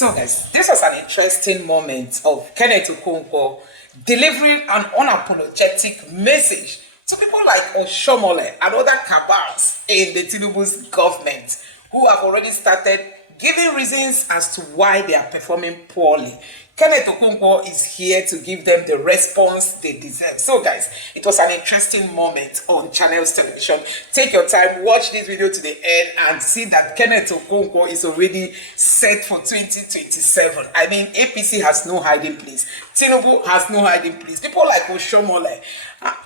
So guys, this was an interesting moment of Kenneth Okonkwo delivering an unapologetic message to people like Oshiomole and other cabals in the Tinubu's government who have already started giving reasons as to why they are performing poorly. Kenneth Okonkwo is here to give them the response they deserve. So guys, it was an interesting moment on Channels Television. Take your time, watch this video to the end and see that Kenneth Okonkwo is already set for 2027. I mean, APC has no hiding place. Tinubu has no hiding place. People like Oshiomole,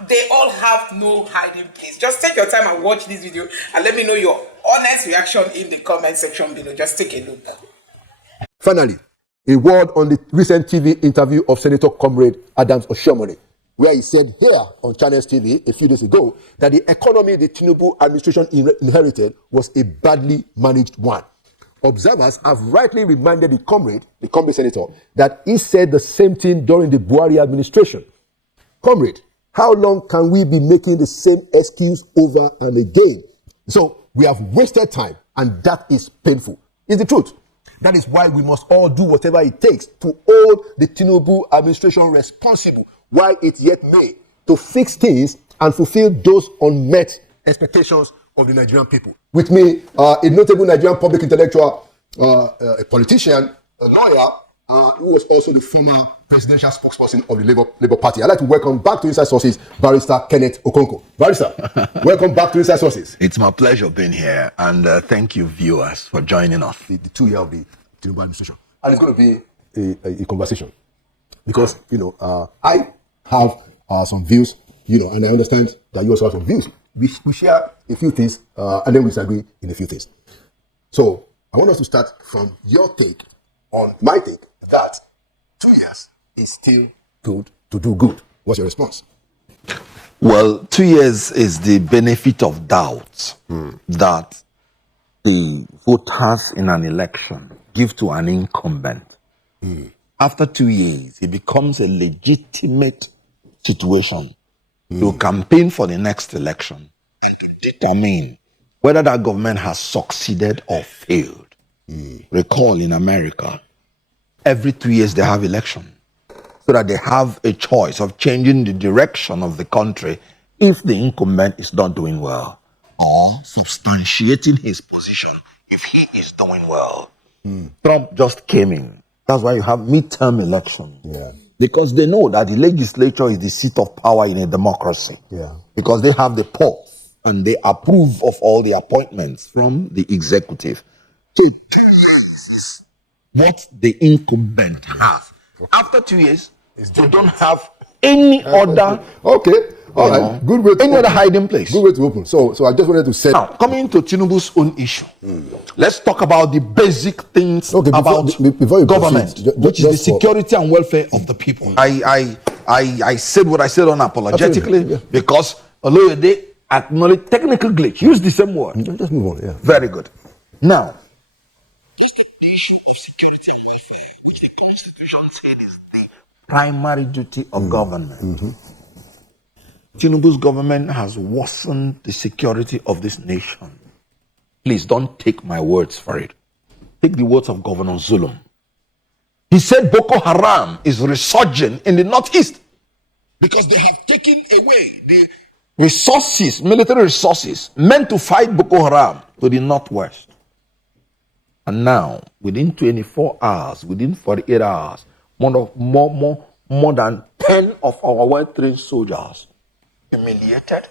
they all have no hiding place. Just take your time and watch this video and let me know your honest reaction in the comment section below. Just take a look. Finally, a word on the recent TV interview of Senator Comrade Adams Oshiomole, where he said here on Channels TV a few days ago that the economy the Tinubu administration inherited was a badly managed one. Observers have rightly reminded the comrade senator, that he said the same thing during the Buhari administration. Comrade, how long can we be making the same excuse over and again? So we have wasted time, and that is painful. It's the truth. That is why we must all do whatever it takes to hold the Tinubu administration responsible while it yet may, to fix things and fulfill those unmet expectations of the Nigerian people. With me, a notable Nigerian public intellectual, a politician, a lawyer, who was also the former presidential spokesperson of the Labour Party. I'd like to welcome back to Inside Sources, Barrister Kenneth Okonkwo. Barrister, welcome back to Inside Sources. It's my pleasure being here, and thank you, viewers, for joining us. The 2 year of the Tinubu administration. And it's going to be a conversation. Because, I have some views, and I understand that you also have some views. We share a few things, and then we disagree in a few things. So, I want us to start from your take on my take that 2 years is still good to do good. What's your response? Well, 2 years is the benefit of doubt that the voters in an election give to an incumbent. After 2 years, it becomes a legitimate situation to campaign for the next election and to determine whether that government has succeeded or failed. Recall in America, every 2 years they have election, so that they have a choice of changing the direction of the country if the incumbent is not doing well, or substantiating his position if he is doing well. Trump just came in. That's why you have midterm elections. Yeah. Because they know that the legislature is the seat of power in a democracy. Yeah. Because they have the pulse and they approve of all the appointments from the executive. So 2 years, what the incumbent has. After 2 years, they don't have any other. Okay. All right. Good way to any other hiding place. Good way to open. So I just wanted to say. Now, coming to Tinubu's own issue, let's talk about the basic things about government, which is the security and welfare of the people. I said what I said unapologetically because although they acknowledge technical glitch, use the same word. Just move on. Yeah. Very good. Now, the issue of security and welfare, which the Constitution said is the primary duty of government. Tinubu's government has worsened the security of this nation. Please don't take my words for it. Take the words of Governor Zulum. He said Boko Haram is resurging in the northeast because they have taken away the resources, military resources, meant to fight Boko Haram to the northwest. And now, within 24 hours, within 48 hours, more than 10 of our well-trained soldiers humiliated,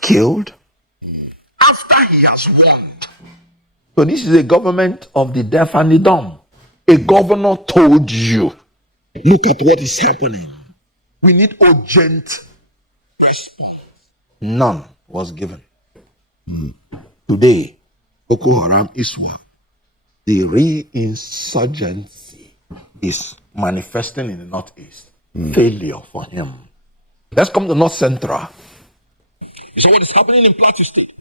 killed, after he has won. So this is a government of the deaf and the dumb. A governor told you, look at what is happening. We need urgent response. None was given. Today, Boko Haram is one. The reinsurgency is manifesting in the northeast. Failure for him. Let's come to North Central. You saw what is happening in Plateau State.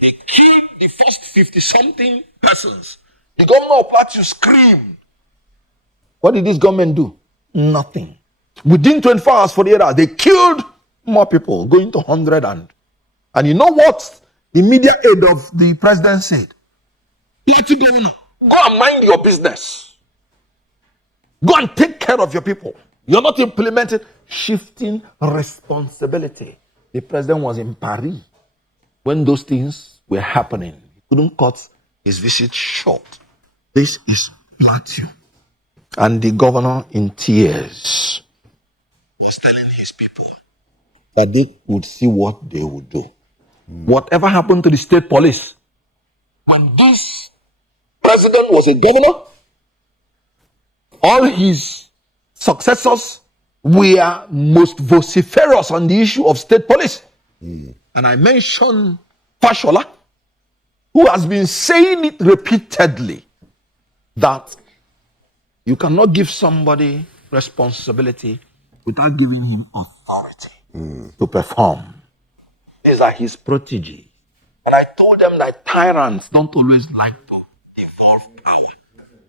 They killed the first 50-something persons. The governor of Plateau screamed. What did this government do? Nothing. Within 24 hours, 48 hours, they killed more people, going to 100. And you know what the media aide of the president said? Plateau governor, Go and mind your business. Go and take care of your people. You're not implementing shifting responsibility. The president was in Paris when those things were happening. He couldn't cut his visit short. This is plateau. And the governor, in tears, was telling his people that they would see what they would do. Whatever happened to the state police? When this president was a governor, all his successors were most vociferous on the issue of state police. And I mentioned Fashola, who has been saying it repeatedly, that you cannot give somebody responsibility without giving him authority to perform. These are his protégés. And I told them that tyrants don't always like to evolve power.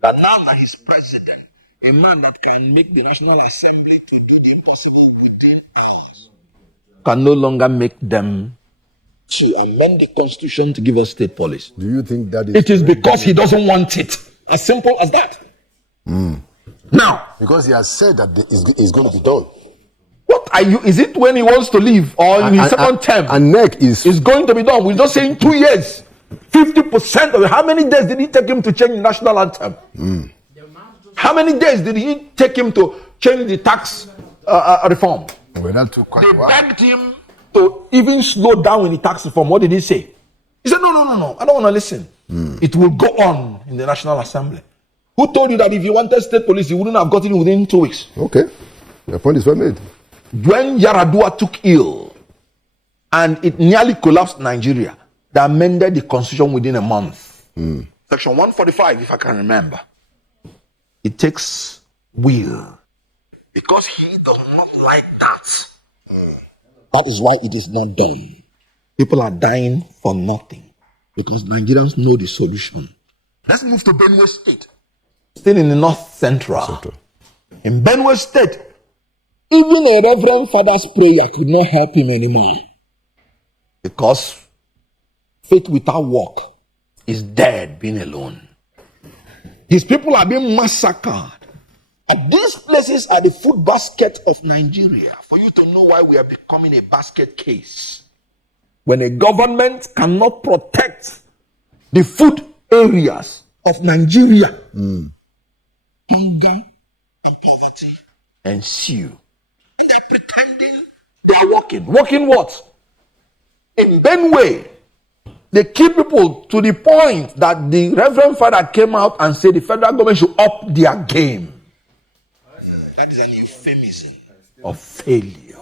That now that he's president, a man that can make the National Assembly to do the impossible within hours can no longer make them to amend the constitution to give us state police. Do you think that is... It is because he doesn't want it. As simple as that. Now, because he has said that it's going to be done. what are you? Is it when he wants to leave or in his second term? And NEC is going to be done. We're just saying 2 years. 50% of it. How many days did it take him to change the national anthem? How many days did it take him to change the tax reform? Well, that took quite They a while. begged him to even slow down in the tax reform. What did he say? He said, no. I don't want to listen. It will go on in the National Assembly. Who told you that if you wanted state police, you wouldn't have gotten it within 2 weeks? Okay. The point is well made. When Yaradua took ill and it nearly collapsed Nigeria, they amended the constitution within a month. Section 145, if I can remember. It takes will. Because he does not like that. That is why it is not done. People are dying for nothing. Because Nigerians know the solution. Let's move to Benue State. Still in the North Central. In Benue State, even a reverend father's prayer could not help him anymore. Because faith without work is dead being alone. His people are being massacred. And these places are the food basket of Nigeria. For you to know why we are becoming a basket case. When a government cannot protect the food areas of Nigeria, hunger and poverty ensue. They're pretending they're working. Working what? In Benue, they keep people to the point that the Reverend Father came out and said the federal government should up their game. That is an euphemism of failure.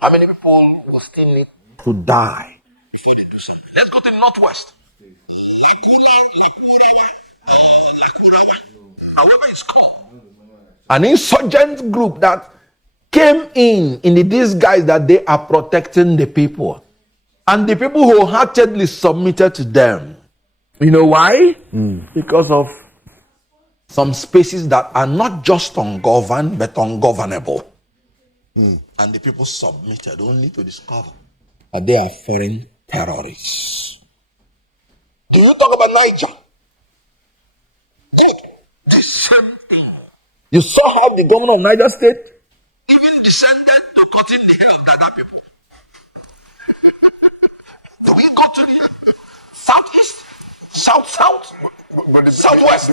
How many people will still need to die before they do something? Let's go to the Northwest. However it's called. An insurgent group that came in the disguise that they are protecting the people. And the people wholeheartedly submitted to them. You know why? Because of some spaces that are not just ungoverned, but ungovernable. And the people submitted only to discover that they are foreign terrorists. Do you talk about Niger? Good. The same thing. You saw how the governor of Niger State even descended to cutting the hair of Gaga people. Do we go to the southeast, southwest?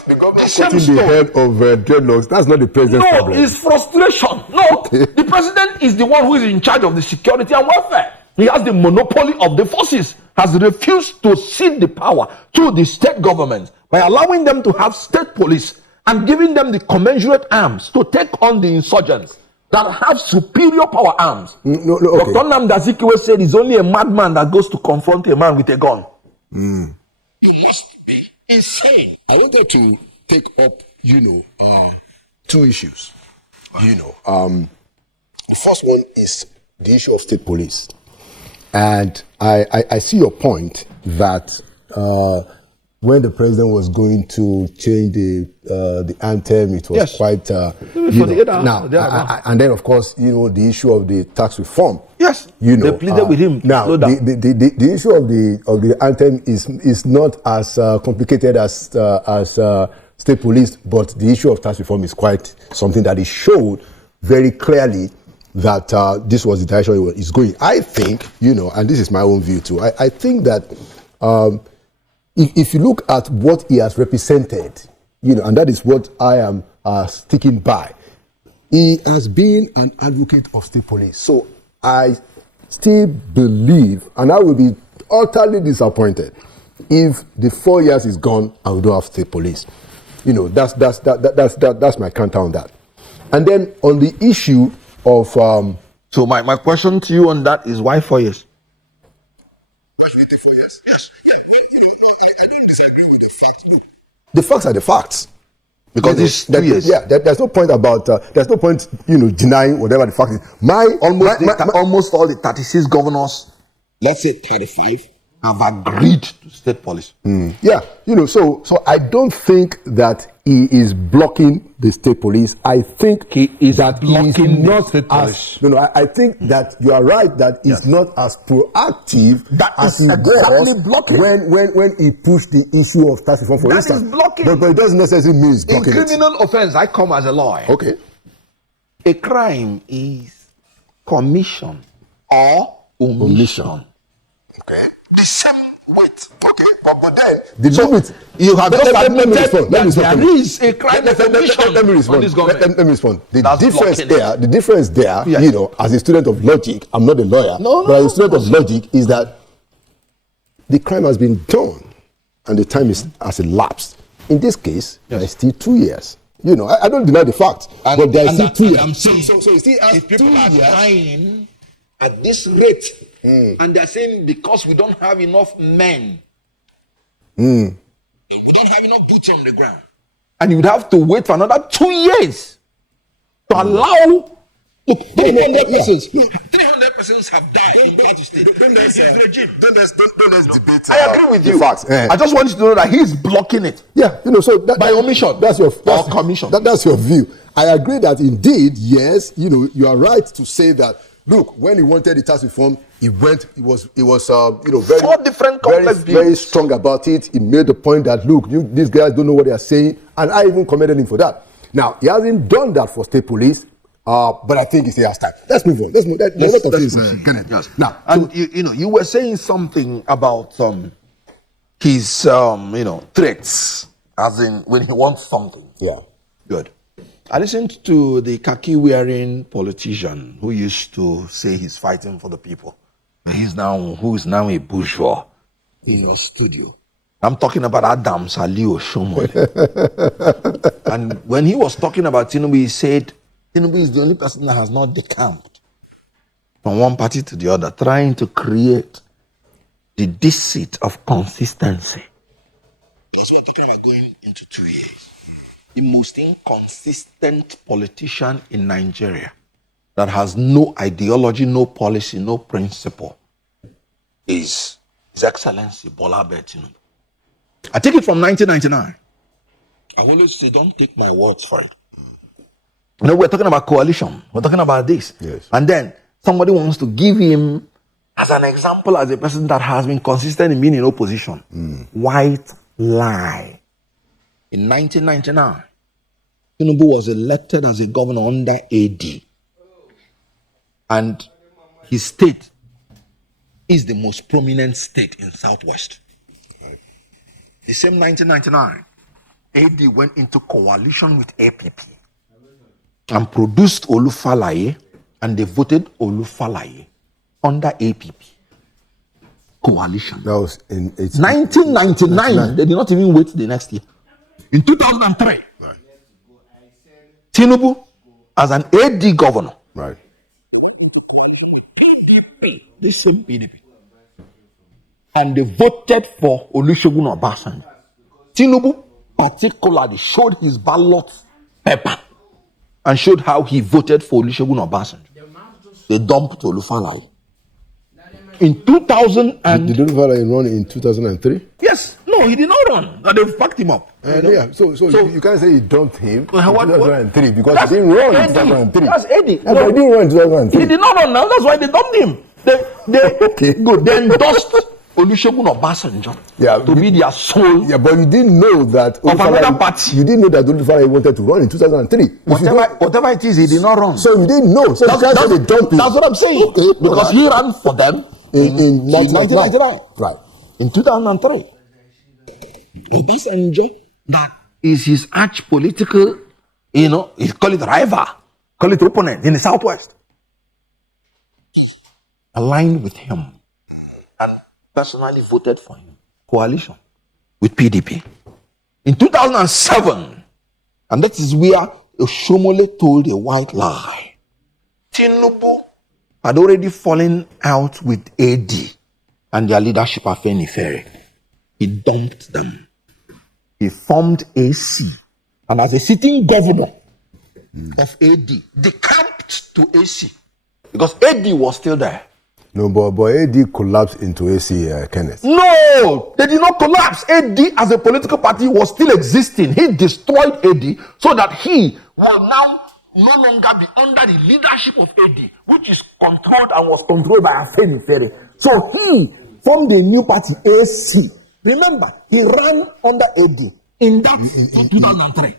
The same Cutting the story. head of dreadlocks, that's not the president's No, problem. it's frustration. No, the president is the one who is in charge of the security and welfare. He has the monopoly of the forces, has refused to cede the power to the state government by allowing them to have state police and giving them the commensurate arms to take on the insurgents that have superior power arms. No, okay. Dr. Nnamdi said it's only a madman that goes to confront a man with a gun. You must be insane. I wanted to take up, two issues. The first one is the issue of state police. And I see your point that when the president was going to change the anthem, it was quite and then of course the issue of the tax reform. Yes, they pleaded with him. Now the issue of the anthem is not as complicated as state police, but the issue of tax reform is quite something that is showed very clearly that this was the direction it is going. I think, and this is my own view too, I think that if you look at what he has represented, and that is what I am sticking by, he has been an advocate of state police. So I still believe, and I will be utterly disappointed if the 4 years is gone and we don't have state police. That's my counter on that. And then on the issue of so my question to you on that is, why 4 years? Why 4 years? Yes. Yeah. I don't disagree with the facts. The facts are the facts. Because it's 2 years. There's no point about denying whatever the fact is. Almost all the 36 governors, let's say 35, have agreed to state policy. So I don't think that he is blocking the state police. I think he is blocking the state police. I think that you are right that he's not as proactive as he was when he pushed the issue of tax reform, for instance. That is blocking. But it doesn't necessarily mean he's blocking. In criminal offense, I come as a lawyer. Okay. A crime is commission or omission. The same weight. Okay, but then the limit. You have just admitted there is a crime of omission. Let me respond. Let me respond. The difference there, as a student of logic, I'm not a lawyer, but as a student of logic, is that the crime has been done and the time has elapsed. In this case, there is still 2 years. I don't deny the fact, but there is still 2 years. So you see, if people are dying at this rate, and they're saying because we don't have enough men, we don't have enough boots on the ground, and you'd have to wait for another 2 years to allow 300 persons. 300 persons have died in Plateau State. Don't let's debate. I agree with you. Facts. I just want you to know that he's blocking it. So by omission. That's your commission. That's your view. I agree that indeed, yes, you are right to say that. Look, when he wanted the tax reform, he was very, four different complex views. Very strong about it. He made the point that, look, these guys don't know what they are saying, and I even commended him for that. Now, he hasn't done that for state police, but I think he still has time. Let's move on. There's a lot of things. Yes. Now, and you were saying something about his threats, as in when he wants something. Yeah. Good. I listened to the khaki-wearing politician who used to say he's fighting for the people. Who is now a bourgeois in your studio. I'm talking about Adam Sali Oshiomole. And when he was talking about Tinubu, he said, Tinubu is the only person that has not decamped from one party to the other, trying to create the deceit of consistency. That's what I'm talking about going into 2 years. The most inconsistent politician in Nigeria that has no ideology, no policy, no principle is His Excellency Bola Tinubu. I take it from 1999. I always say, don't take my words for it. We're talking about coalition. We're talking about this. Yes. And then somebody wants to give him as an example as a person that has been consistent in being in opposition. White lie. In 1999, Tinubu was elected as a governor under AD. And his state is the most prominent state in Southwest. Right. The same 1999, AD went into coalition with APP and produced Olufalaye, and they voted Olufalaye under APP. Coalition. That was in 1999. They did not even wait the next year. In 2003, right. Tinubu, as an AD governor, right. PDP, the same PDP, and they voted for Olusegun Obasanjo. Tinubu particularly showed his ballot paper and showed how he voted for Olusegun Obasanjo. They dumped Olufalaye. In 2000 and... Did Olufalaye run in 2003? Yes. No. No, he did not run. They've packed him up. Yeah. So you can't say he dumped him in What? 2003 because he didn't run in 2003. That's Eddie. Yeah, but he didn't run in 2003. He did not run now. That's why they dumped him. They endorsed Olusegun Obasanjo to be their sole. Yeah, but you didn't know that of another party. You didn't know that Olufalaye wanted to run in 2003. Whatever it is, he did not run. So you didn't know. So that's what I'm saying. Okay, because he ran for them in 1999. Right. In 2003. Obasanjo, that is his arch political, he call it rival, call it opponent in the Southwest, aligned with him and personally voted for him. Coalition with PDP. In 2007, and that is where Oshiomole told a white lie. Tinubu had already fallen out with AD and their leadership at Afenifere. He dumped them. He formed AC. And as a sitting governor of AD, decamped to AC. Because AD was still there. No, but AD collapsed into AC, Kenneth. No, they did not collapse. AD as a political party was still existing. He destroyed AD so that he will now no longer be under the leadership of AD, which is controlled and was controlled by Afenifere. So he formed a new party, AC. Remember, he ran under AD in 2003.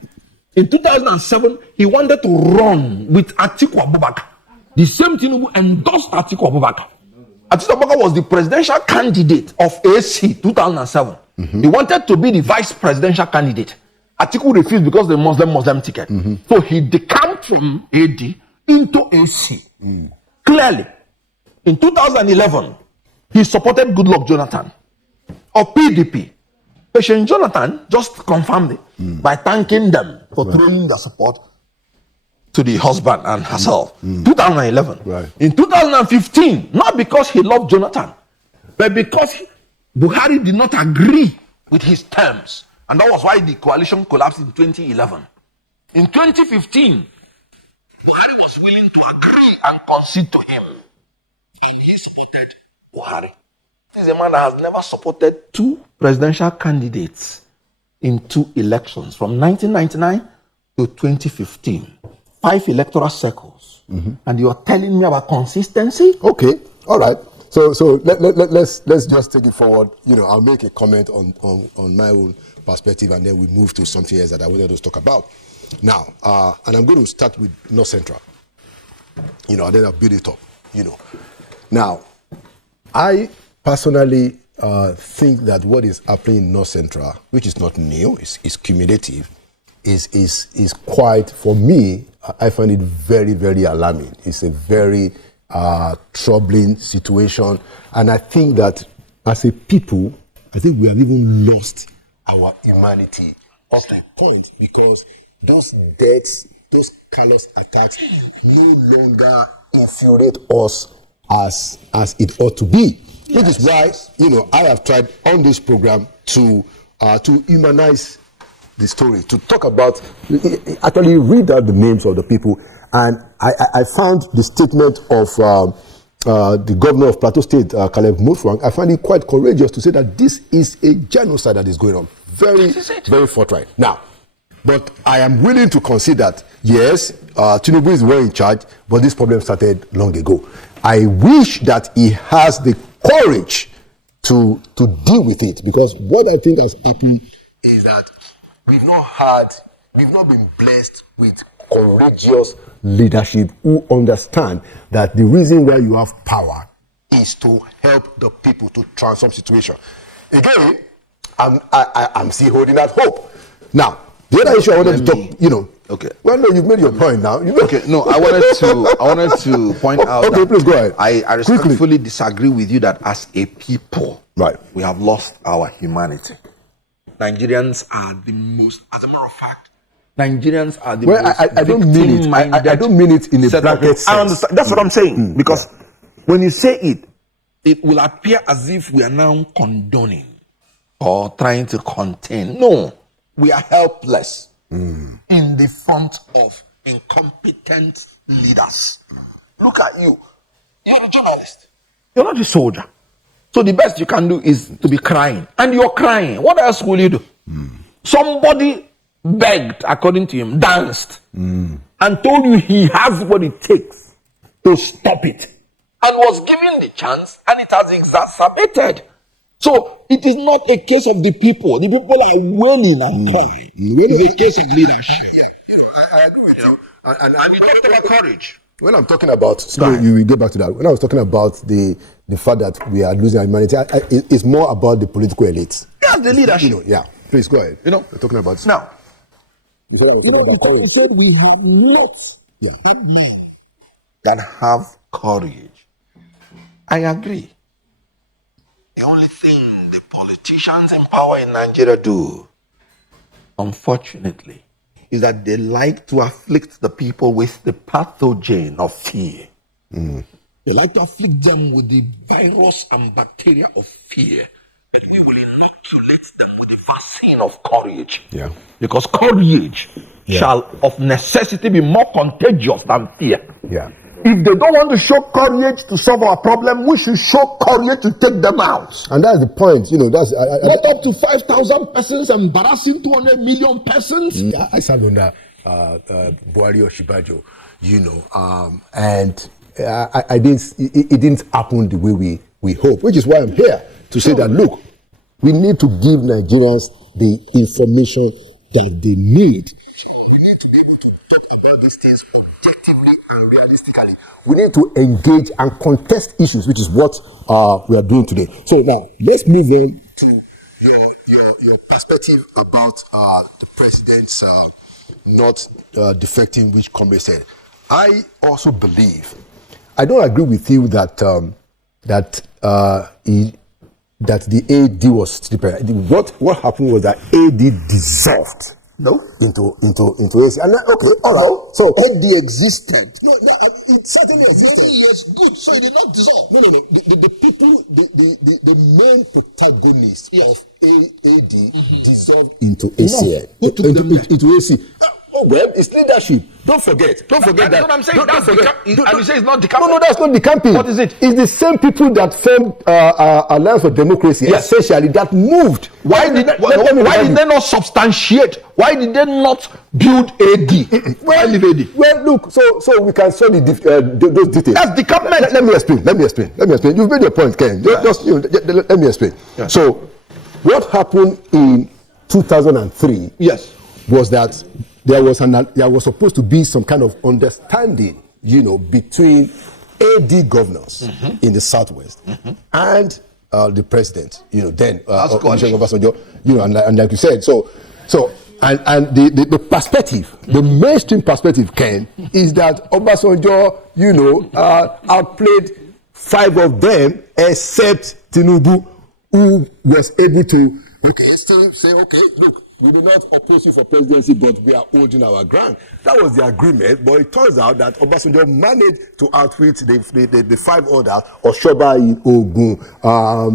In 2007, he wanted to run with Atiku Abubakar. The same Tinubu endorsed Atiku Abubakar. Atiku Abubakar was the presidential candidate of AC 2007. He wanted to be the vice presidential candidate. Atiku refused because the Muslim ticket. So he decamped from AD into AC. Clearly, in 2011, he supported Goodluck Jonathan of PDP. Patient Jonathan just confirmed it by thanking them for throwing their support to the husband and herself. 2011. Right. In 2015, not because he loved Jonathan, but because Buhari did not agree with his terms. And that was why the coalition collapsed in 2011. In 2015, Buhari was willing to agree and concede to him. And he supported Buhari. This is a man that has never supported two presidential candidates in two elections from 1999 to 2015. 5 electoral circles. And you're telling me about consistency? Okay, all right. So let's just take it forward. I'll make a comment on my own perspective, and then we move to something else that I wanted to talk about. Now, and I'm going to start with North Central. And then I'll build it up. Now, I personally think that what is happening in North Central, which is not new, is cumulative, is quite, for me, I find it very, very alarming. It's a very troubling situation. And I think that as a people, I think we have even lost our humanity up to a point, because those deaths, those callous attacks no longer infuriate us as it ought to be. Yes. Which is why, I have tried on this program to humanize the story, to talk about, actually read out the names of the people. And I found the statement of the governor of Plateau State, Caleb Mutfwang. I find it quite courageous to say that this is a genocide that is going on. Very, very forthright. Now, but I am willing to concede that, yes, Tinubu is well in charge, but this problem started long ago. I wish that he has the courage to deal with it, because what I think has happened is that we've not been blessed with courageous leadership who understand that the reason why you have power is to help the people to transform situation. Again, I'm still holding that hope. Now, the other issue I wanted to talk, Okay. Well, no, you've made your point now. Okay, no, I wanted to point out. Okay, please go ahead. I respectfully disagree with you that as a people, right, we have lost our humanity. Nigerians are the most, as a matter of fact, Nigerians are the most I don't mean it. I don't mean it in a blanket sense. I understand. That's what I'm saying. Because when you say it, it will appear as if we are now condoning or trying to contain. No, we are helpless in the front of incompetent leaders. Look at you. You're a journalist. You're not a soldier. So the best you can do is to be crying. And you're crying. What else will you do? Somebody begged, according to him, danced, and told you he has what it takes to stop it. And was given the chance, and it has exacerbated. So it is not a case of the people. The people are willing and crying. It's a case of leadership. I agree with you. And And you talked about courage. when I'm talking about, you will get back to that. When I was talking about the fact that we are losing our humanity, it's more about the political elites. Yes, the leadership. Yeah. Please go ahead. We're talking about now. You said we have not that have courage. I agree. The only thing the politicians in power in Nigeria do, unfortunately, is that they like to afflict the people with the pathogen of fear. They like to afflict them with the virus and bacteria of fear. And we will inoculate them with the vaccine of courage. Yeah. Because courage shall of necessity be more contagious than fear. Yeah. If they don't want to show courage to solve our problem, we should show courage to take them out. And that's the point. That's Not up to 5,000 persons embarrassing 200 million persons. I served under Buhari or Shibajo, and I didn't. It didn't happen the way we hope, which is why I'm here to say that look, we need to give Nigerians the information that they need. We need to be able to talk about these things objectively and realistically. We need to engage and contest issues, which is what we are doing today. So now let's move on to your perspective about the president's not defecting, which Comrade said. I also believe, I don't agree with you that that the AD was slippery. What happened was that AD dissolved. No. Into AC. And okay, all right. So AD existed. No, it certainly existed. Yes, good. So it did not dissolve. No. The people, the main protagonists of AD dissolved into ACN. Into AC. Oh well, it's leadership. Don't forget that. That's what I'm saying. Don't forget. And you say it's not decamping. No, that's not decamping. What is it? It's the same people that formed Alliance for Democracy, essentially, that moved. Why did they not substantiate? Why did they not build AD? Why leave AD? Well, look, so we can study those details. That's decampment. Let me explain. You've made your point, Ken. Just let me explain. Yeah. So, what happened in 2003? Yes, was that there was supposed to be some kind of understanding, between AD governors in the Southwest and the president, then Obasanjo, and like you said, so and the perspective, the mainstream perspective, Ken, is that Obasanjo, outplayed 5 of them except Tinubu, who was able to still say, okay, look, we do not oppose you for presidency, but we are holding our ground. That was the agreement, but it turns out that Obasanjo managed to outwit the 5 others. Oshoba in Ogun,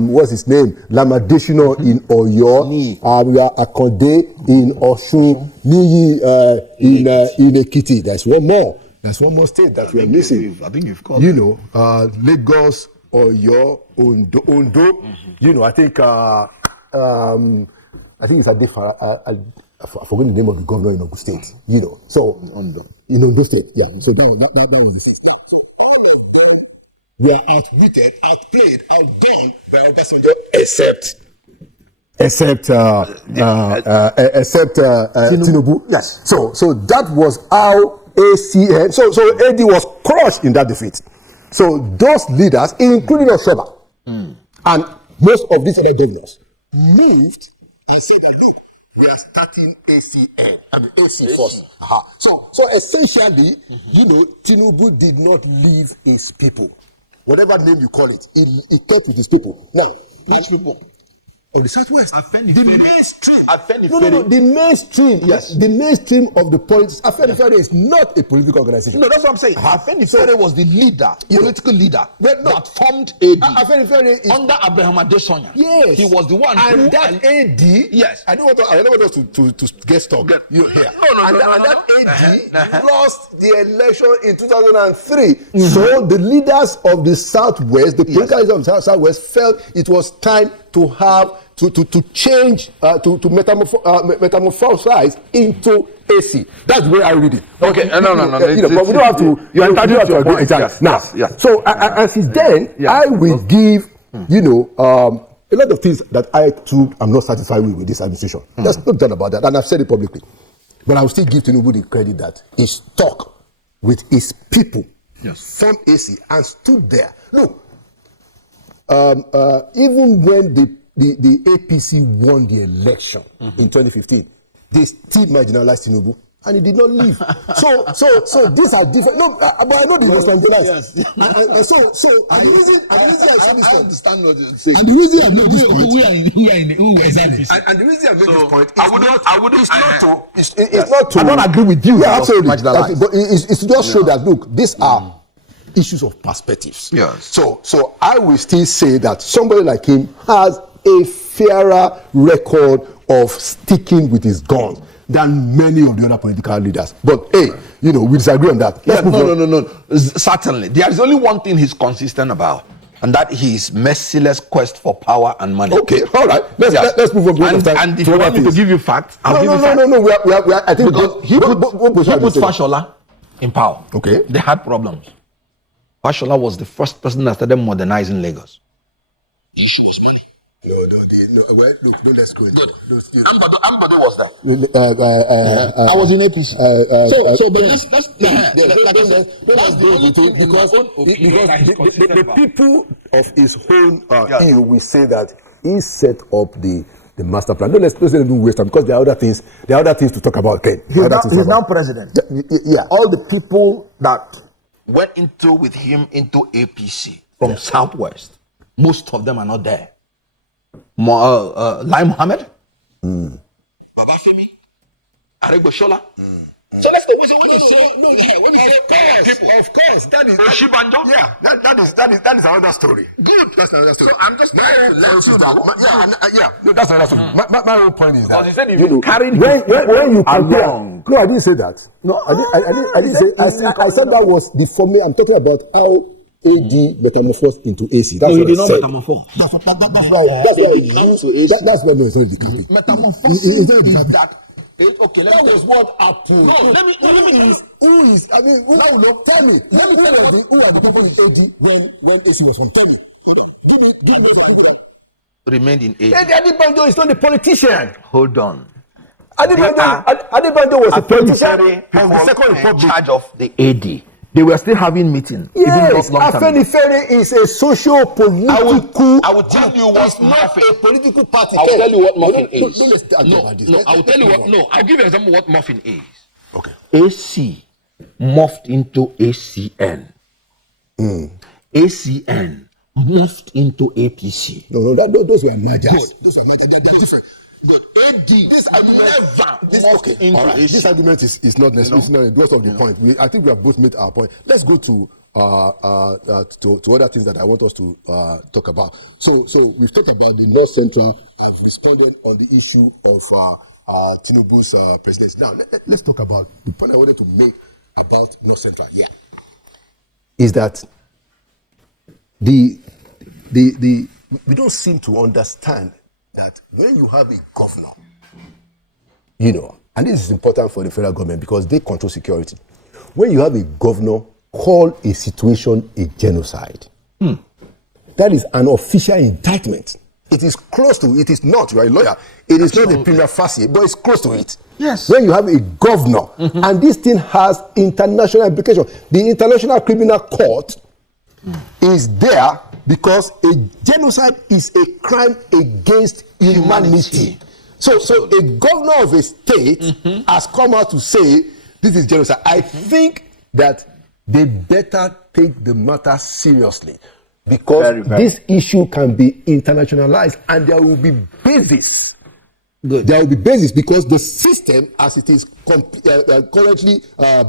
what's his name? Lamadeshino in Oyo, Akonde in Osun, Niyi in Ekiti. There's one more state that we are missing. I think you've got Lagos, Oyo, Ondo. I think it's I forgot the name of the governor in Ogun State. So in Ondo State, yeah. So that was the system. All of them were outwitted, outplayed, outdone by Obasanjo, except Tinubu. Yes. So that was how ACN. So AD was crushed in that defeat. So those leaders, including Oshoba, and most of these other governors, moved and said that look, we are starting AC first. So essentially, Tinubu did not leave his people, whatever name you call it. He kept with his people. Now, which people? On the Southwest, the mainstream. The mainstream. Yes, the mainstream of the politics. Afenifere is not a political organization. No, that's what I'm saying. Afenifere was the leader, political leader that formed AD. Afenifere is under Abraham Adesonya. Yes, he was the one. And that AD. Yes, I don't want us to get stuck. And that lost the election in 2003. So the leaders of the Southwest, the political leaders of the Southwest, felt it was time to have to change, to metamorphosize into AC. That's the way I read it. Okay, no. But we don't have to. You have to agree. Exactly. Now, so and since then, I will give, a lot of things that I too am not satisfied with this administration. There's no doubt about that, and I've said it publicly. But I will still give Tinubu the credit that he stuck with his people, from AC, and stood there. Look, even when the APC won the election in 2015, they still marginalized Tinubu, and he did not leave. So these are different. No, but I know they must marginalize. And the reason I said this, I understand what you're saying. And the reason I made this point, and the reason I made this point, it's not to. I don't agree with you. Yeah, absolutely. But it's to just show that, look, these are issues of perspectives. Yes. So I will still say that somebody like him has a fairer record of sticking with his guns than many of the other political leaders. But hey, we disagree on that. No. Certainly. There is only one thing he's consistent about, and that his merciless quest for power and money. Okay, all right. Let's move on. And if you want me to give you facts, I'll give you facts. No. We are, I think because he put Fashola in power. Okay. They had problems. Fashola was the first person that started modernizing Lagos. The issue was money. No, let's go. Good. Ambado was there. I was in APC. Because the people of his own hill will say that he set up the master plan. No, let's do waste time, because there are other things. There are other things to talk about. Okay, he's now president. Yeah, all the people that went with him into APC from Southwest, most of them are not there. Lai Mohammed, Babafemi, Aregoshola. So let's go. When we say people, of course, that is Oshibanjo. Yeah, that is another story. Good, that's another story. So I'm just trying to let you know. No, that's another story. My whole point is that when you along. No, I didn't say that. No, I didn't say. I said that was the format. I'm talking about how AD metamorphosed into AC. That's no, he did not metamorphose. That's right. That's why it's not the campaign. Metamorphosis is that. Okay, that was what happened. No, let me. Who is? I mean, tell me. Who are the people in AD when AC was from? Tell me. Remained in AD. Adebanjo is not the politician. Hold on. Adebanjo was a politician. He was in charge of the AD. They were still having meetings. Yes, Afenifere is a socio-political. I will tell you what. It's not a political party. I will tell you what muffin is. I'll tell you what. No, I'll give you an example what muffin is. Okay. AC morphed into ACN. ACN morphed into APC. No, those were mergers. Those are different. But AD, this argument is not necessary. It's not because of the point. I think we have both made our point. Let's go to other things that I want us to talk about. So we've talked about the North Central and responded on the issue of Tinubu's presidency. Now let's talk about the point I wanted to make about North Central. Yeah, is that the we don't seem to understand that when you have a governor, and this is important for the federal government because they control security. When you have a governor call a situation a genocide, that is an official indictment. It is close to it. Is not, you are a lawyer. It is not a prima facie, but it's close to it. Yes. When you have a governor, and this thing has international implication. The International Criminal Court is there because a genocide is a crime against humanity. So a governor of a state has come out to say this is genocide. I think that they better take the matter seriously because this issue can be internationalized and there will be basis. There will be basis because the system, as it is currently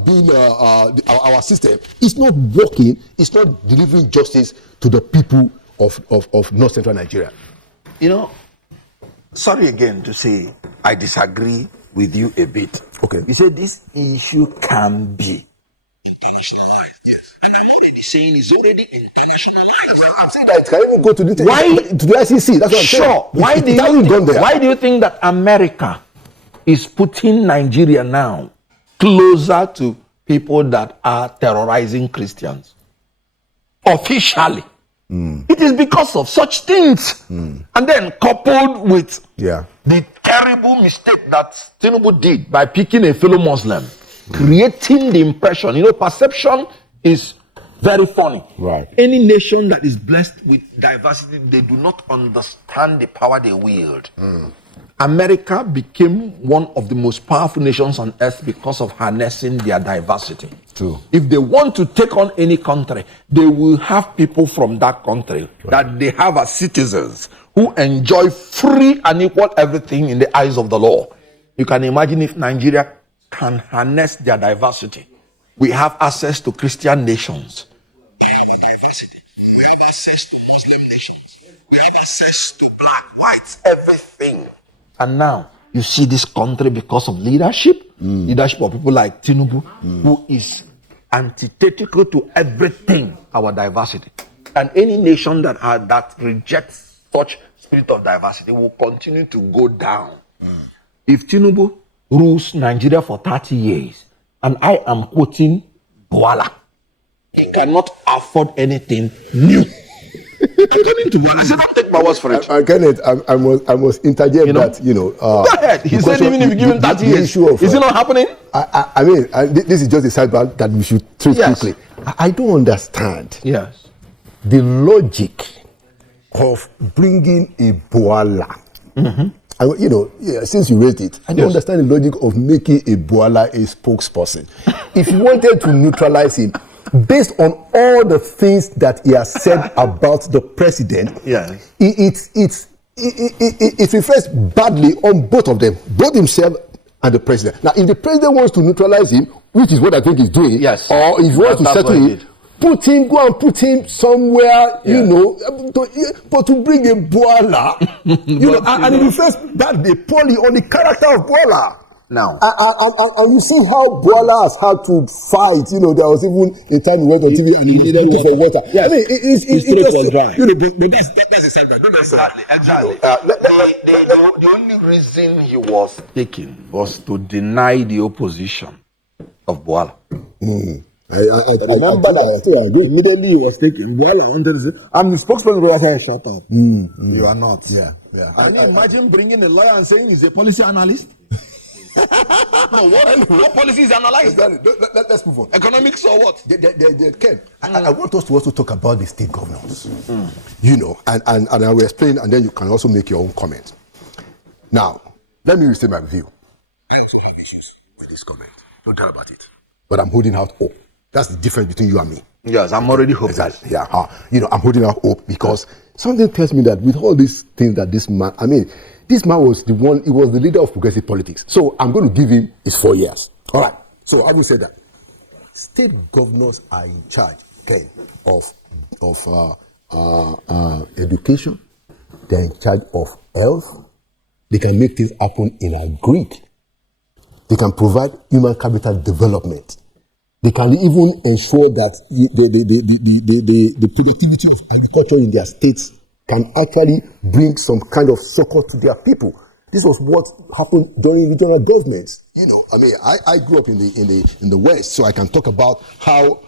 being our system, is not working. It's not delivering justice to the people of North Central Nigeria. Sorry again to say I disagree with you a bit. Okay. You said this issue can be internationalized. Yes. And I'm already saying it's already internationalized. I'm saying that it can even go to the Why? to the ICC. That's what I'm saying. Sure. Why do you gone there? why do you think that America is putting Nigeria now closer to people that are terrorizing Christians? Officially. It is because of such things. And then coupled with the terrible mistake that Tinubu did by picking a fellow Muslim, creating the impression, perception is very funny. Right. Any nation that is blessed with diversity, they do not understand the power they wield. America became one of the most powerful nations on earth because of harnessing their diversity. True. If they want to take on any country, they will have people from that country that they have as citizens who enjoy free and equal everything in the eyes of the law. You can imagine if Nigeria can harness their diversity. We have access to Christian nations. We have access to Muslim nations. We have access to black, whites, everything. And now you see this country because of leadership of people like Tinubu, who is antithetical to everything, our diversity. And any nation that rejects such spirit of diversity will continue to go down. If Tinubu rules Nigeria for 30 years, and I am quoting Boala, he cannot afford anything new. According to Boala, I said, don't take my words for it. Kenneth, I must interject that, Go ahead. He said even if you give him 30 years, is it not happening? I mean, this is just a sidebar that we should treat quickly. I don't understand the logic of bringing a Boala. Since you raised it, I don't understand the logic of making a Boala a spokesperson. If you wanted to neutralize him, based on all the things that he has said about the president, it reflects badly on both of them, both himself and the president. Now, if the president wants to neutralize him, which is what I think he's doing, or if he wants to settle him, go and put him somewhere, but to bring a Boala, and it reflects badly poorly on the character of Boala. Now, and you see how Boala has had to fight. There was even a time he went on TV and he needed for water. Yes. I mean, his throat was dry. But that's a setback. Exactly. The only reason he was taken was to deny the opposition of Boala. I remember that. Immediately he was taken. Boala wanted to say, I'm the spokesperson. Boala said, shut up. You are not. Yeah. Can you imagine bringing a lawyer and saying he's a policy analyst? No, what policy is analyzed? Let's move on. Economics or what? Ken, I want us to also talk about the state governors. And I will explain, and then you can also make your own comment. Now, let me restate my view. I have some issues with this comment. No doubt about it. But I'm holding out hope. That's the difference between you and me. Yes, I'm already hoping. Exactly. Yeah. I'm holding out hope because something tells me that with all these things that this man was the one, he was the leader of progressive politics. So I'm going to give him his 4 years. All right. So I will say that state governors are in charge, Ken, of education. They're in charge of health. They can make things happen in a grid. They can provide human capital development. They can even ensure that the productivity of agriculture in their states can actually bring some kind of succor to their people. This was what happened during regional governments. I grew up in the West, so I can talk about how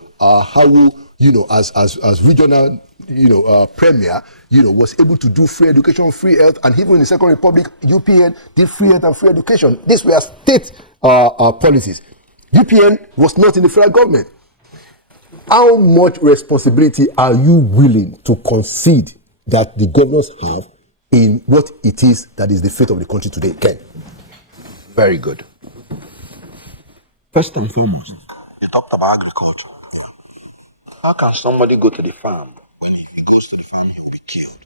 as regional premier, was able to do free education, free health, and even in the Second Republic, UPN did free health and free education. These were state policies. UPN was not in the federal government. How much responsibility are you willing to concede that the governors have in what it is that is the fate of the country today, Ken? Very good. First and foremost, you talked about agriculture. How can somebody go to the farm? When he goes to the farm, he will be killed.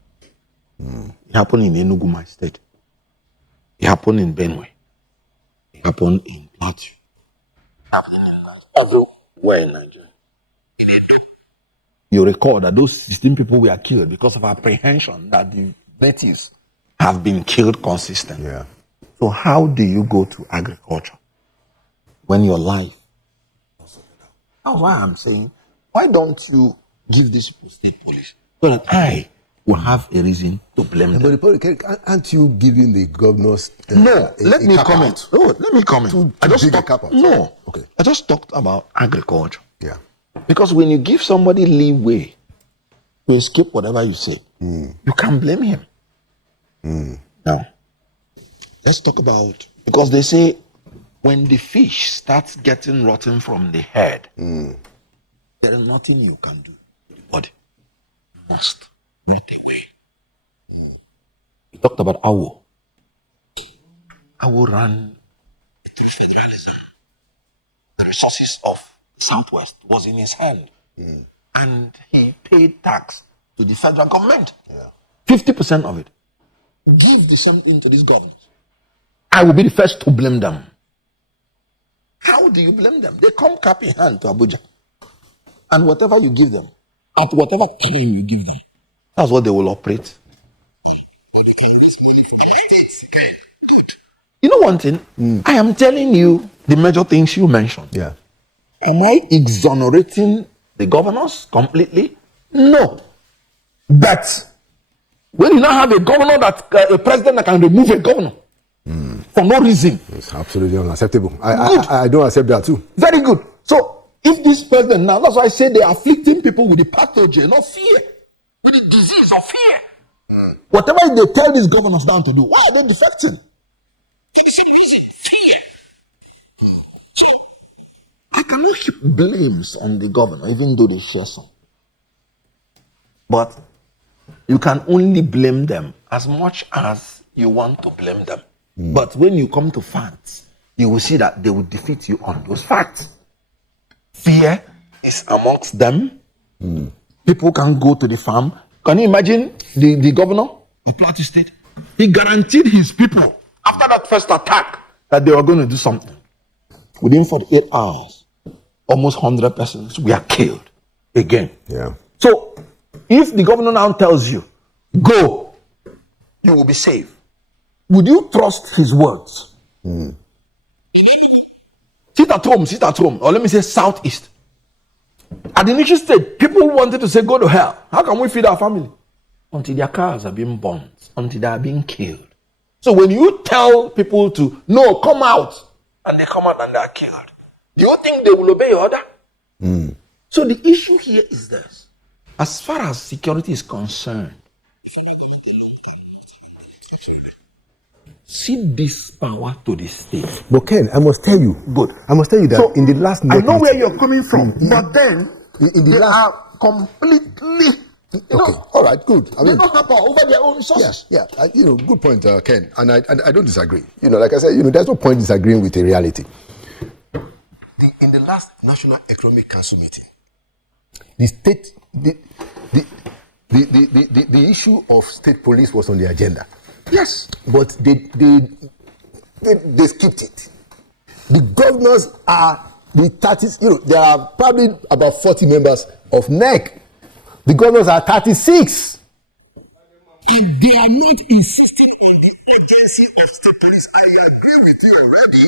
It happened in Enugu, my state. It happened in Benue. It happened in Plateau. It happened everywhere in Nigeria. You recall that those 16 people were killed because of apprehension that the natives have been killed consistently. Yeah. So how do you go to agriculture when your life? That's why I'm saying, why don't you give this people state police so that I will have a reason to blame them? But aren't you giving the governors? Let me comment. I just talked about agriculture. Yeah. Because when you give somebody leeway to escape whatever you say, you can't blame him. Now, let's talk about, because they say when the fish starts getting rotten from the head, there is nothing you can do. The body must rot away. We talked about Awo. Awo ran federalism. The resources of Southwest was in his hand. And he paid tax to the federal government. 50% of it. Give the something to these governors. I will be the first to blame them. How do you blame them? They come cap in hand to Abuja. And whatever you give them, at whatever time you give them, that's what they will operate. Good. You know one thing? I am telling you the major things you mentioned. Yeah. Am I exonerating the governors completely? No. But when you now have a governor a president that can remove a governor for no reason, it's absolutely unacceptable. I don't accept that too. Very good. So if this president now, that's why I say they are afflicting people with the pathogen of fear, with the disease of fear. Whatever they tell these governors down to do, why are they defecting? For the same reason, fear. So I cannot heap blames on the governor, even though they share some. But you can only blame them as much as you want to blame them. But when you come to facts, you will see that they will defeat you on those facts. Fear is amongst them. People can go to the farm. Can you imagine the governor of Plateau State? He guaranteed his people, after that first attack, that they were going to do something. Within 48 hours, almost 100 persons were killed again. Yeah. So, if the governor now tells you, go, you will be safe, would you trust his words? Sit at home, or let me say southeast. At the initial stage, people wanted to say, go to hell. How can we feed our family? Until their cars are being burned, until they are being killed. So when you tell people to, no, come out, and they come out and they are killed, do you think they will obey your order? So the issue here is this. As far as security is concerned, cede this power to the state. But Ken, I must tell you. Good. I must tell you that So, in the last I know where you're coming from, but then in the they last are completely. Okay, all right, good. I They mean, don't have power over their own resources. yeah, good point, Ken. And I don't disagree. Like I said, there's no point disagreeing with the reality. In the last National Economic Council meeting, the state, the issue of state police was on the agenda. Yes. But they skipped it. The governors are the 30s, there are probably about 40 members of NEC. The governors are 36. And they are not insisting on the urgency of state police. I agree with you already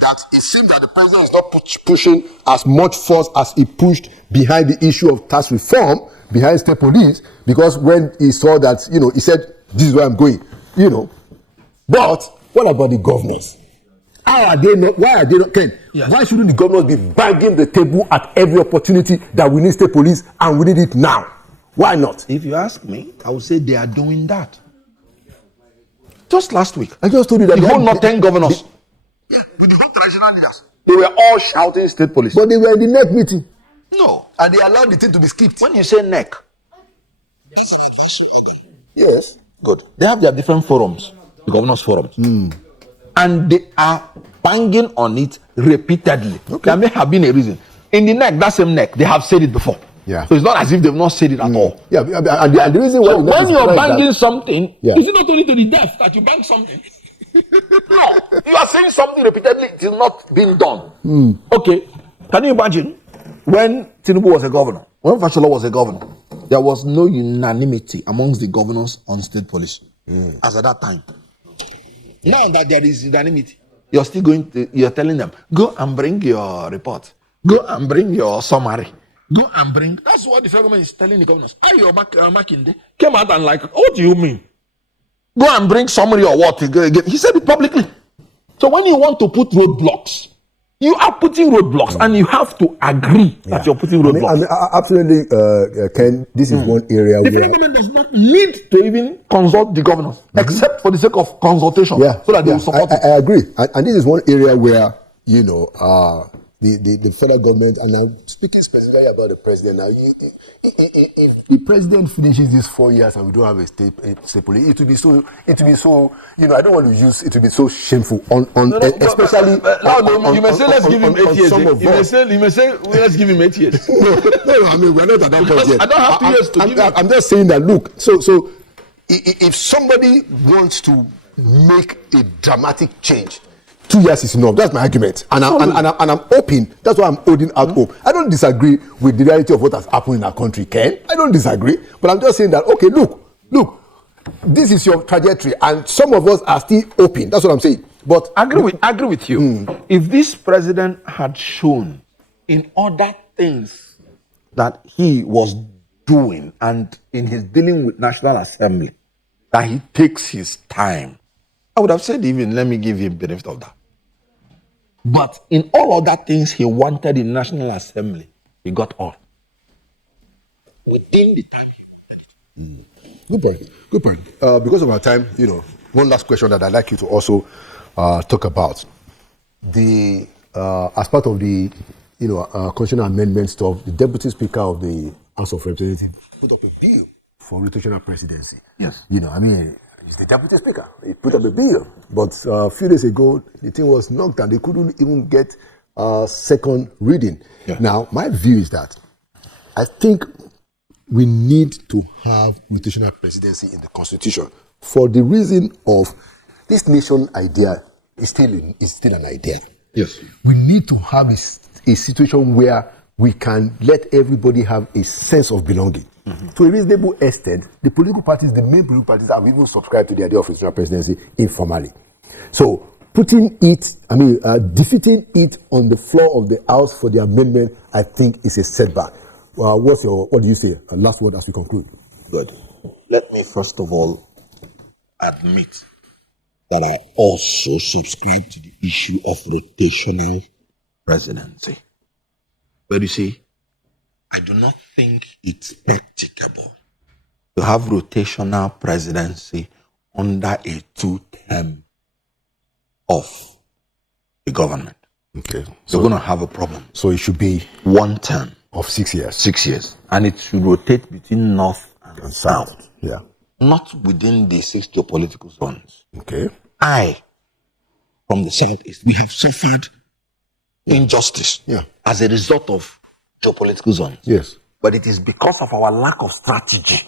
that it seems that the president is not pushing as much force as he pushed behind the issue of tax reform, behind state police, because when he saw that, he said, this is where I'm going. But what about the governors? Why are they not, Ken? Yes. Why shouldn't the governors be banging the table at every opportunity that we need state police and we need it now? Why not? If you ask me, I would say they are doing that. Just last week, I just told you that the whole northern governors, with the whole traditional leaders, they were all shouting state police. But they were in the NEC meeting. No. And they allowed the thing to be skipped. When you say NEC, Yes. good. They have their different forums, the governors' forums. And they are banging on it repeatedly. Okay. There may have been a reason. In the NEC, that same NEC, they have said it before. Yeah. So it's not as if they've not said it at all. Yeah, and the reason why So when you're banging something, Yeah. is it not only to the deaf that you bang something? No, you are saying something repeatedly, it is not being done. Okay, can you imagine when Tinubu was a governor, when Fashola was a governor, there was no unanimity amongst the governors on state policy as at that time. Now that there is unanimity, you're still you're telling them, go and bring your report. Go and bring your summary. Go and bring. That's what the federal government is telling the governors. Are you Makinde came out and like, what do you mean? Go and bring summary or what? He said it publicly. So when you want to put roadblocks, you are putting roadblocks, and you have to agree that you're putting roadblocks. Absolutely, Ken. This is one area the federal government does not need to even consult the governors, except for the sake of consultation, so that they will support it. I agree, and this is one area where the federal government, and now speaking specifically about the president. Now, if the president finishes these 4 years and we don't have a state police, it will be so. I don't want to use it to be so shameful especially. You may say let's give him 8 years. You may say let's give him 8 years. No, I mean we're not at that point yet. I don't have 2 years to give him. I'm just saying that. Look, so if somebody wants to make a dramatic change, 2 years is enough. That's my argument, and I'm hoping. That's why I'm holding out hope. I don't disagree with the reality of what has happened in our country, Ken. I don't disagree, but I'm just saying that. Okay, look, this is your trajectory, and some of us are still hoping. That's what I'm saying. But agree with you. If this president had shown in other things that he was doing, and in his dealing with National Assembly, that he takes his time, I would have said even let me give him benefit of that. But in all other things he wanted in National Assembly, he got all. Within the time. Good point. Because of our time, one last question that I'd like you to also talk about. As part of the, constitutional amendment stuff, the Deputy Speaker of the House of Representatives put up a bill for rotational presidency. Yes. He's the Deputy Speaker. He put up a bill. But a few days ago, the thing was knocked and they couldn't even get a second reading. Yeah. Now, my view is that I think we need to have rotational presidency in the Constitution for the reason of this nation idea is still an idea. Yes. We need to have a situation where we can let everybody have a sense of belonging. To a reasonable extent, the main political parties have even subscribed to the idea of rotational presidency informally. So, defeating it on the floor of the House for the amendment, I think is a setback. What do you say? Last word as we conclude. Good. Let me first of all admit that I also subscribe to the issue of rotational presidency. But you see, I do not think it's practicable to have rotational presidency under a 2-term of the government. Okay. So we're going to have a problem. So it should be 1 term of 6 years. 6 years. And it should rotate between north and south. Yeah. Not within the 6 geopolitical zones. Okay. From the southeast, we have suffered injustice as a result of geopolitical zones. Yes. But it is because of our lack of strategy.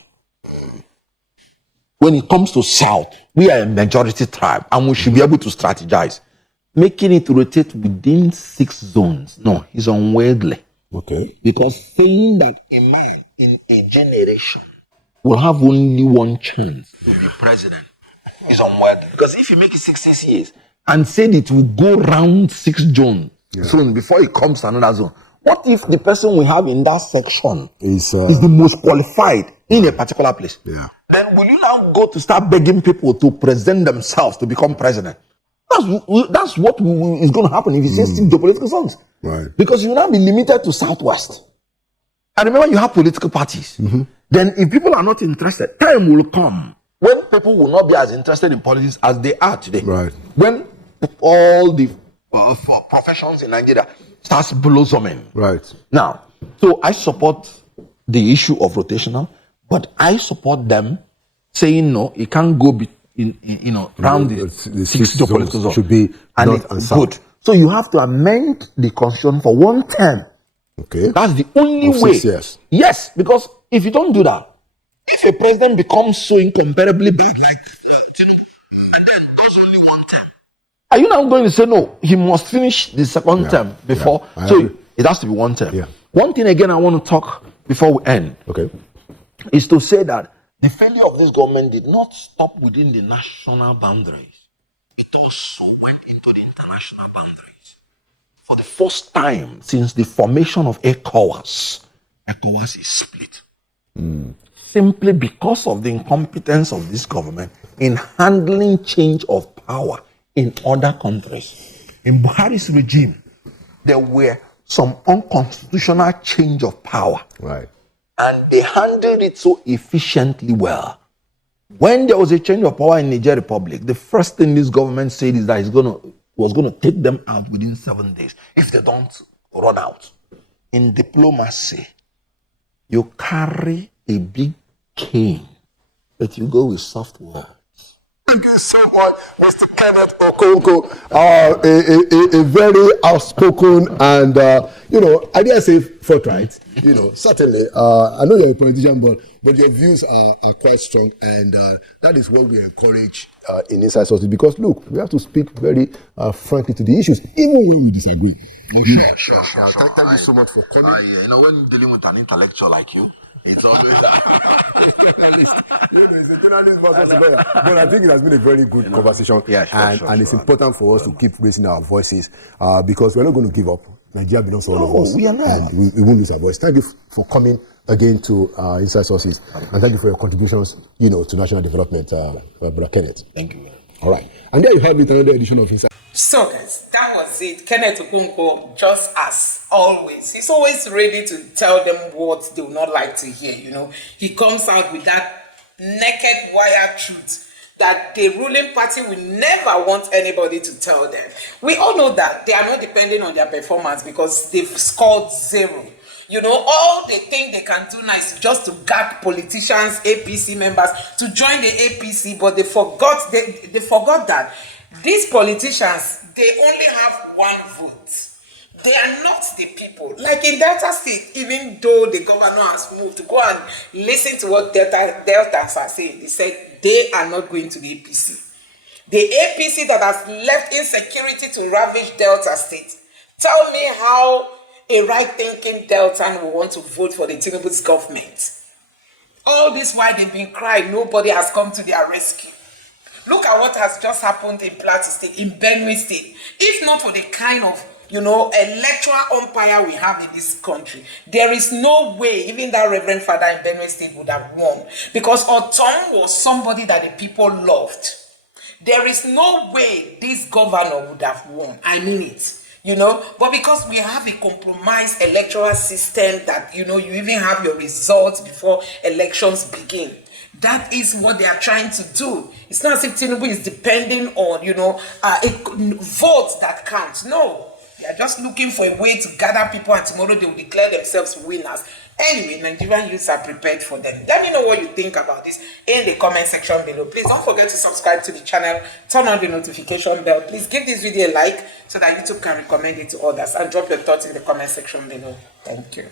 When it comes to South, we are a majority tribe and we should be able to strategize. Making it rotate within 6 zones, no, is unwieldy. Okay. Because saying that a man in a generation will have only 1 chance to be president is unwieldy. Because if you make it 6 years and said it will go round 6 zones before it comes to another zone, what if the person we have in that section is the most qualified in a particular place? Yeah. Then will you now go to start begging people to present themselves to become president? That's what is going to happen if you say 6 geopolitical zones. Right. Because you will now be limited to Southwest. And remember, you have political parties. Then if people are not interested, time will come when people will not be as interested in politics as they are today. Right. When all the professions in Nigeria starts blossoming. Right. Now, so I support the issue of rotational, but I support them saying no, it can't go around the 6 geopolitical zones. Should be north and south. Good. So you have to amend the constitution for 1 term. Okay. That's the only way. 6 years. Yes, because if you don't do that, if a president becomes so incomparably bad like Tinubu, and then does only 1 term, are you now going to say no? He must finish the second term before. Yeah. So it has to be 1 term. Yeah. One thing again I want to talk before we end. Okay. Is to say that the failure of this government did not stop within the national boundaries. it also went into the international boundaries. For the first time since the formation of ECOWAS is split. Simply because of the incompetence of this government in handling change of power in other countries. In Buhari's regime, there were some unconstitutional change of power. Right. And they handled it so efficiently well. When there was a change of power in Niger Republic, the first thing this government said is that it was going to take them out within 7 days if they don't run out. In diplomacy, you carry a big cane, but you go with soft words. Thank you so much, Mr. Kenneth Okonkwo. A very outspoken and, I dare say forthright. Certainly. I know you're a politician, but your views are quite strong, and that is what we encourage in Inside Sources. Because, look, we have to speak very frankly to the issues, even when we disagree. Oh, sure. Thank you so much for coming. When dealing with an intellectual like you, it's always It's a journalist, but I think it has been a very good conversation. Yeah, and it's important for us to keep raising our voices because we're not going to give up. Nigeria belongs to all of us. We are not. And we won't lose our voice. Thank you for coming again to Inside Sources. And thank you for your contributions, to national development, Brother Kenneth. Thank you. All right. And there you have it, another edition of Inside. So guys, that was it. Kenneth Okonkwo, just as always, he's always ready to tell them what they would not like to hear. He comes out with that naked wire truth that the ruling party will never want anybody to tell them. We all know that they are not depending on their performance because they've scored 0. All they think they can do now is just to gag politicians, APC members to join the APC, but they forgot that these politicians, they only have one vote. They are not the people. Like in Delta State, even though the governor has moved to go and listen to what Deltas are saying, they said they are not going to the APC. The APC that has left insecurity to ravage Delta State. Tell me how a right-thinking Deltan will want to vote for the Tinubu's government. All this while they've been crying, nobody has come to their rescue. Look at what has just happened in Plateau State, in Benue State. If not for the kind of, electoral umpire we have in this country, there is no way even that Reverend Father in Benue State would have won. Because Otom was somebody that the people loved. There is no way this governor would have won. I mean it. But because we have a compromised electoral system that, you even have your results before elections begin. That is what they are trying to do. It's not as if Tinubu is depending on, votes that count. No. They are just looking for a way to gather people and tomorrow they will declare themselves winners. Anyway, Nigerian youths are prepared for them. Let me know what you think about this in the comment section below. Please don't forget to subscribe to the channel, turn on the notification bell. Please give this video a like so that YouTube can recommend it to others, and drop your thoughts in the comment section below. Thank you.